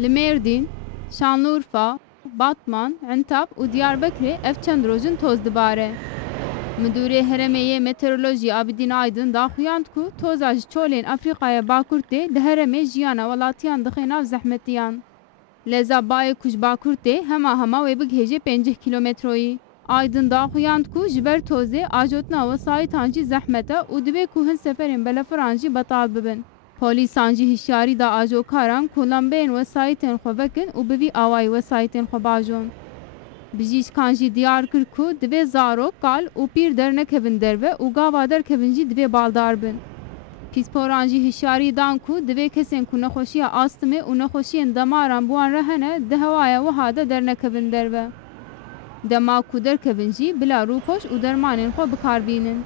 Li Mêrdîn, Şanlıurfa, Batman, Entap û Diyarbekirê ev çend rojin toz dibare. Müdûrê Herêmê Meteorolojî Abidîn Aydin daxuyand ku toza ji çolên Efrîqaya Bakur tê di herêmê jiyana welatiyan dixe nav zehmetiyan. Leza bayê ku ji Bakur tê hema wê bigihêje 50 kilometroyî. Aydin daxuyand ku ji ber tozê ajotina wesayîtan jî zehmet e û divê ku hin seferên belefiran jî betal bibin. Polîsan jî hişyarî da ajokaran ku lembeyên wesayîtên xwe vekin û bi vî awayî wesayîtên xwe bajon. Bijîşkan jî diyar kir ku divê zarok, kal û pîr dernekevin derve û gava derkevin jî divê baldar bin. Pîsporan jî hişyarî dan ku divê kesên ku nexweşiya astîmê û nexweşiyên demaran bi wan re hene di hewaya wiha de dernekevin derve. Dema ku derkevin jî bila rûxweş û dermanên xwe bikarbînin.